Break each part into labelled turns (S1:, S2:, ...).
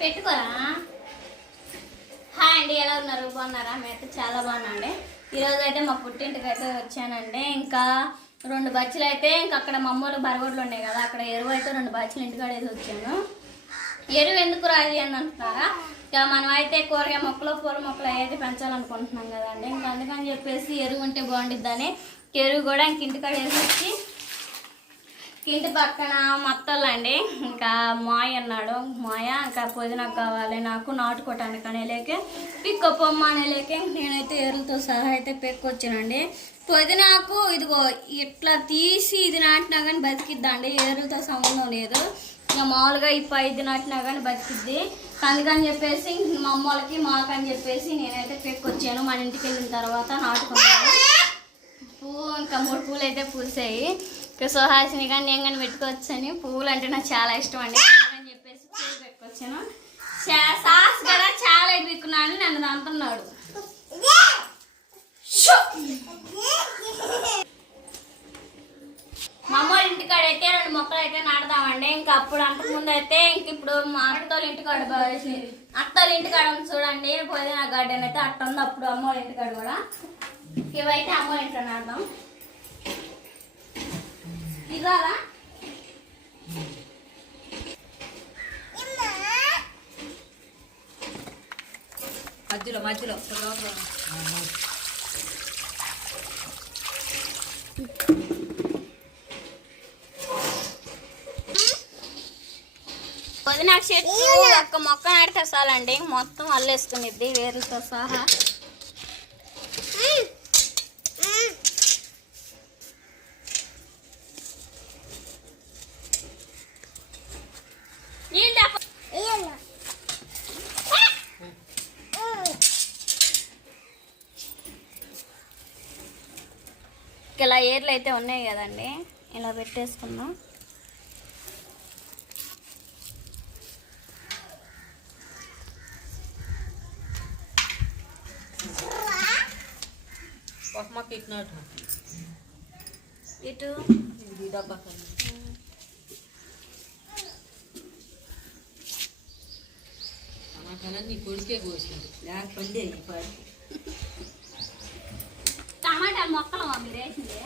S1: పెట్టుకోరా? హాయ్ అండి ఎలా ఉన్నారు? బాగున్నారా? మేమైతే చాలా బాగున్నాండి ఈరోజు అయితే మా పుట్టింటికి అయితే వచ్చానండి. ఇంకా రెండు బచ్చులు అయితే ఇంకా అక్కడ మా అమ్మోళ్ళు బరగొడ్లు ఉన్నాయి కదా అక్కడ ఎరువు అయితే రెండు బచ్చలు ఇంటికాడ అయితే వచ్చాను. ఎరువు ఎందుకు రాది అని అంటున్నారా? ఇక మనం అయితే కూరగాయ మొక్కలు పూల మొక్కలు అయితే పెంచాలనుకుంటున్నాం కదండి. ఇంకా అందుకని చెప్పేసి ఎరువు ఉంటే బాగుంటుందని ఎరువు కూడా ఇంక ఇంటికాడ వేసి వచ్చి ఇంటి పక్కన మత్తలండి. ఇంకా మాయ అన్నాడు. మాయ ఇంకా పుదీనా కావాలి. నాకు నాటుకోవటానికి అనేలేకే పిక్క పొమ్మ అనేలేకే నేనైతే ఎరులతో సహా అయితే పెక్కొచ్చానండి. పుదీనాకు ఇదిగో ఇట్లా తీసి ఇది నాటినా కానీ బతికిద్దండి. ఎరులతో సంబంధం లేదు. ఇంకా మామూలుగా ఈ పైది నాటినా కానీ బతికిద్ది. అందుకని చెప్పేసి మా అమ్మోళ్ళకి మాకని చెప్పేసి నేనైతే పెక్కొచ్చాను. మన ఇంటికి వెళ్ళిన తర్వాత నాటుకున్నాను. పువ్వు ఇంకా మూడు పూలు అయితే పూసాయి. ఇక సుహాసిని కానీ నేను కానీ పెట్టుకోవచ్చని పువ్వులు అంటే నాకు చాలా ఇష్టం అండి. అని చెప్పేసి పువ్వులు పెట్టుకొచ్చాను. సాస్ కదా చాలా ఎదుర్కొన్నాను నన్ను అంటున్నాడు షో! మా అమ్మ ఇంటికాడ అయితే రెండు మొక్కలు అయితే నాటుదామండి. ఇంకా అప్పుడు అంతకుముందు అయితే ఇంక ఇప్పుడు మా అత్తోళ్ళ ఇంటికాడ బాగా- అత్తోళ్ళ ఇంటికాడ ఉంది చూడండి. పుదీనా గార్డెన్ అయితే అట్ట ఉంది అప్పుడు అమ్మ ఇంటికాడ కూడా. ఇవైతే అమ్మ ఇంట్లో నాడదాం ఇదారా
S2: మధ్యలో మధ్యలో.
S1: పుదీనా చెట్టు ఒక్క మొక్క నాటితే చాలండి. మొత్తం అల్లేసుకునిద్ది వేరుతో సహా. ఇలా ఏర్లు అయితే ఉన్నాయి కదండి? ఇలా పెట్టేసుకుందాం.
S2: ఒక మొక్క ఇట్టినట్టు
S1: ఇటు
S2: డబ్బా
S1: మొక్కలు మా మీరు వేసింది?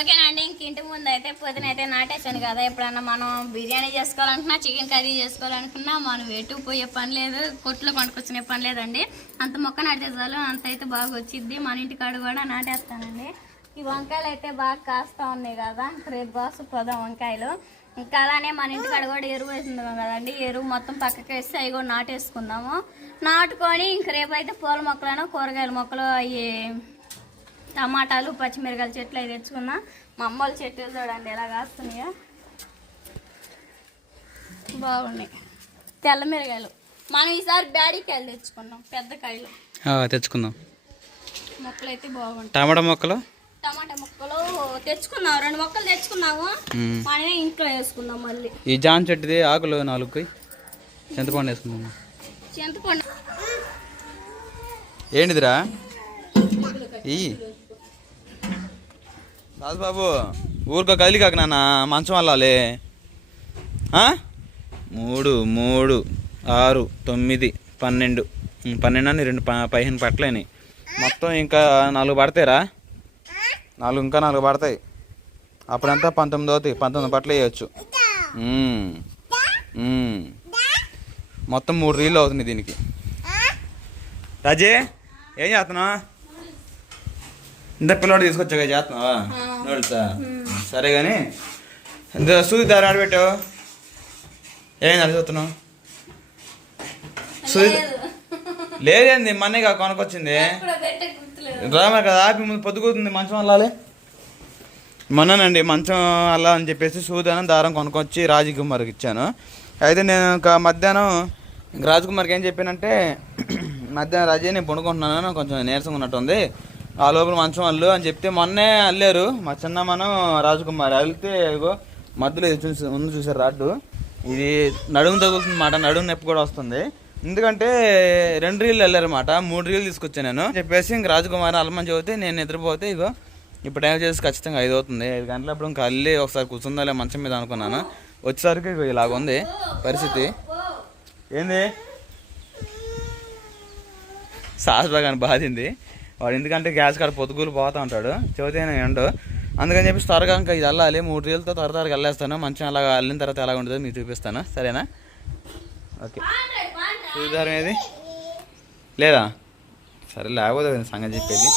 S1: ఓకేనండి ఇంక ఇంటి ముందు అయితే పొద్దున అయితే నాటేసాను కదా ఎప్పుడన్నా మనం బిర్యానీ చేసుకోవాలనుకున్నా చికెన్ కర్రీ చేసుకోవాలనుకున్నా మనం ఎటు పోయే పని లేదు కొట్లో కొనుక్కొచ్చునే పని లేదండి. అంత మొక్క నాటితే చాలు అంత అయితే బాగా వచ్చిద్ది మన ఇంటి కాడ కూడా నాటేస్తానండి. ఈ వంకాయలు అయితే బాగా కాస్తూ ఉన్నాయి కదా రేపు బాసు పోదాం వంకాయలు. ఇంకా అలానే మన ఇంటి కాడ కూడా ఎరువు వేసిందాం కదండి ఎరువు మొత్తం పక్కకి వేస్తే అవి కూడా నాటేసుకుందాము. నాటుకొని ఇంక రేపు అయితే పూల మొక్కలను కూరగాయల మొక్కలు అవి టమాటాలు పచ్చిమిరకాయల చెట్లు అవి తెచ్చుకున్నా. మా అమ్మ వాళ్ళ చెట్లు చూడండి ఎలా కాస్తున్నాయో. బాగున్నాయి. తెల్ల మిరకాయలు. మనం ఈసారి బ్యాడీకాయలు తెచ్చుకున్నాం పెద్ద కాయలు.
S3: తెచ్చుకుందాం.
S1: మొక్కలు అయితే బాగుంటాయి.
S3: టమాటా మొక్కలు?
S1: టమాటా మొక్కలు తెచ్చుకున్నాం రెండు మొక్కలు తెచ్చుకున్నాము. మనమే ఇంట్లో వేసుకున్నాం మళ్ళీ.
S3: ఈ జాన్ చెట్టుది ఆకులు నాలుగు చింతపండు వేసుకుందాం.
S1: చింతపండు.
S3: ఏంటిదిరా? ఈ. రాజుబాబు ఊరికో కదిలి కాక నాన్న మంచం వెళ్ళాలి మూడు మూడు ఆరు తొమ్మిది పన్నెండు. పన్నెండు అని రెండు పదిహేను పట్టలేని మొత్తం ఇంకా నాలుగు పడతాయిరా? నాలుగు ఇంకా నాలుగు పడతాయి. అప్పుడంతా పంతొమ్మిది అవుతాయి పంతొమ్మిది పట్ల వేయచ్చు. మొత్తం మూడు రీళ్ళు అవుతుంది దీనికి. రాజే ఏం చేస్తున్నావు? ఇంత పిల్లవాడు తీసుకొచ్చాక చేస్తున్నావా? నోడుతా. సరే కానీ ఇంత సూది దారి ఆడబెట్టావు ఏం అడుగుతున్నావు సూది లేదేంది? మన్నీగా కొనుకొచ్చింది డ్రామా కదా ఆపి ముందు పొద్దుగుతుంది మంచం వెళ్ళాలి మొన్ననండి మంచం అలా అని చెప్పేసి సూదనం దారం కొనుక్కొచ్చి రాజకుమార్కి ఇచ్చాను. అయితే నేను ఇంకా మధ్యాహ్నం ఇంక రాజకుమార్కి ఏం చెప్పానంటే మధ్యాహ్నం రాజే నేను పండుకుంటున్నాను కొంచెం నీరసంగా ఉన్నట్టుంది. ఆ లోపల మంచం అల్లు అని చెప్తే మొన్నే అల్లారు. మా చిన్న మనం రాజకుమారి. అల్లితే ఇగో మధ్యలో చూసి ముందు చూసారు రాడ్డు. ఇది నడుము తగులుతుంది మాట నడుము నొప్పి కూడా వస్తుంది. ఎందుకంటే రెండు రీళ్ళు వెళ్ళారన్నమాట మూడు రీళ్ళు తీసుకొచ్చాను నేను. చెప్పేసి ఇంక రాజకుమారి అల్లమని చెబితే నేను నిద్రపోతే ఇగో ఇప్పుడు టైం చేసి ఖచ్చితంగా ఐదు అవుతుంది. ఐదు గంటలప్పుడు ఇంకా అల్లి ఒకసారి కూర్చుందాలే మంచం మీద అనుకున్నాను. వచ్చేసరికి ఇగో ఇలాగ ఉంది పరిస్థితి. ఏంది? సాస్ బాగా బాధింది. వాడు ఎందుకంటే గ్యాస్ కాడ పొద్దుగూలు పోతా ఉంటాడు చెబితే ఎండు. అందుకని చెప్పి త్వరగా ఇంకా ఇది వెళ్ళాలి మూడు రోజులతో త్వర త్వరగా వెళ్ళేస్తాను మంచిగా అలా వెళ్ళిన తర్వాత ఎలా ఉంటుందో మీకు చూపిస్తాను. సరేనా? ఓకే. చూద్దారు ఏది? లేదా? సరే లేకపోతే సంగతి చెప్పేది.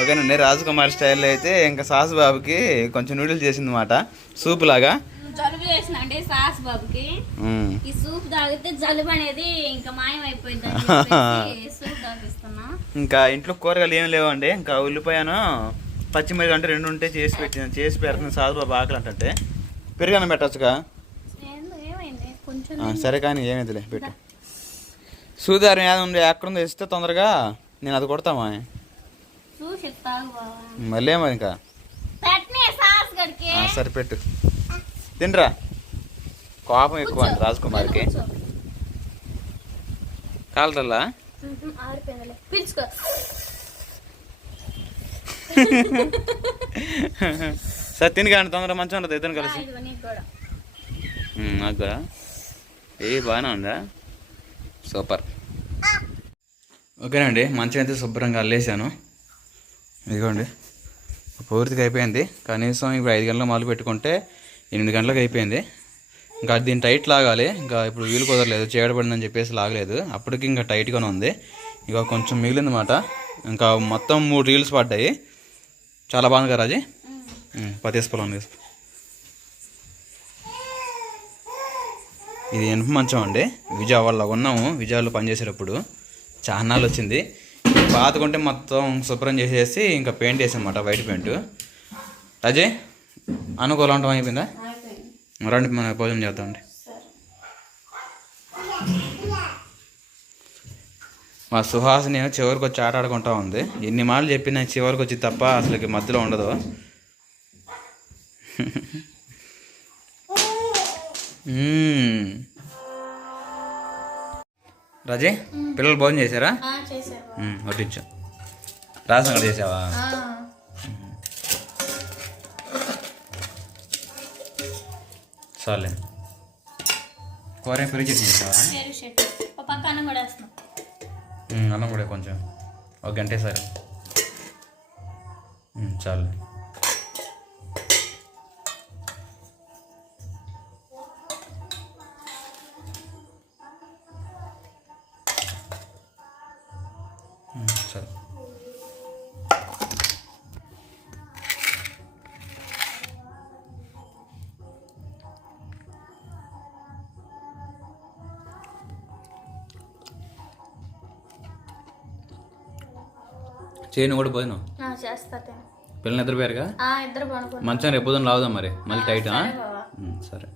S3: ఓకేనండి రాజకుమార్ స్టైల్లో అయితే ఇంకా సాస్ బాబుకి కొంచెం నూడిల్స్ చేసింది అనమాట సూప్ లాగా.
S1: జలుబు చేసిన సాస్ బాబుకి. ఈ సూప్ తాగితే జలుబు అనేది ఇంకా మాయం అయిపోయింది సూప్ తాగిస్తున్నా.
S3: ఇంకా ఇంట్లో కూరగాయలు ఏం లేవండి ఇంకా ఉల్లిపాయను పచ్చిమిరపకాయ అంటే రెండు ఉంటే చేసి పెట్టిన చేసి పెడుతుంది సాధు బాబు ఆకలి అంటే పెరుగన్న పెట్టచ్చుగా? సరే కానీ ఏమైందిలే పెట్టు. సూదారం ఏదో ఉంది ఎక్కడుందో ఇస్తే తొందరగా నేను అది కొడతామా
S1: చూసి
S3: మళ్ళీ ఏమో ఇంకా?
S1: పెట్టనే సాస్ గడికి.
S3: ఆ, సరే పెట్టు. తినరా. కోపం ఎక్కువ అండి రాజకుమార్కి. కాలరల్లా
S1: పిలుచుకో.
S3: సరే తిని కానీ తొందరగా మంచిగా ఉంటుంది. ఇద్దరు కలిసి.
S1: నాకు కూడా.
S3: ఏ బాగానే ఉందా? సూపర్. ఓకేనండి మంచిగా అయితే శుభ్రంగా అల్లేసాను. ఇదిగోండి. పూర్తిగా అయిపోయింది. కనీసం ఇప్పుడు ఐదు గంటలకు మొదలు పెట్టుకుంటే ఎనిమిది గంటలకు అయిపోయింది. ఇంకా దీన్ని టైట్ లాగాలి. ఇంకా ఇప్పుడు వీలు కుదరలేదు. చేయడపడిందని చెప్పేసి లాగలేదు. అప్పటికి ఇంకా టైట్గానే ఉంది. ఇక కొంచెం మిగిలిందన్నమాట. ఇంకా మొత్తం మూడు రీల్స్ పడ్డాయి. చాలా బాగుంది కదా రాజీ? పది వేసుకోవాలి వేసుకో ఇది ఇనుప మంచం అండి. విజయవాడలో ఉన్నాము. విజయవాడలో పనిచేసేటప్పుడు చాన్నాళ్ళు వచ్చింది. పాతకుంటే మొత్తం శుభ్రం చేసేసి ఇంకా పెయింట్ వేసామన్నమాట వైట్ పెయింట్. అజయ్ అనుకూలం అయిపోయిందా? రండి మన భోజనం చేద్దామండి మా సుహాసిని చివరికి వచ్చి ఆట ఆడుకుంటా ఉంది. ఎన్ని మాటలు చెప్పినా చివరికి వచ్చి తప్ప అసలుకి మధ్యలో ఉండదు. రాజే పిల్లలు భోజనం చేశారా? వడ్డించు. రాసం కూడా చేసావా? చాలే కూర పెరిగి చట్నీ చేసావా?
S1: అన్నం కూడా
S3: కొంచెం. ఒక గంటే సరే. చాలు చేయను కూడా
S1: చేస్తా తిను.
S3: పిల్లలు నిద్రపోయారుగా
S1: ఇద్దరు
S3: మంచం రేపు పొద్దున్న లావుదాం మరి. మళ్ళీ టైట్. సరే.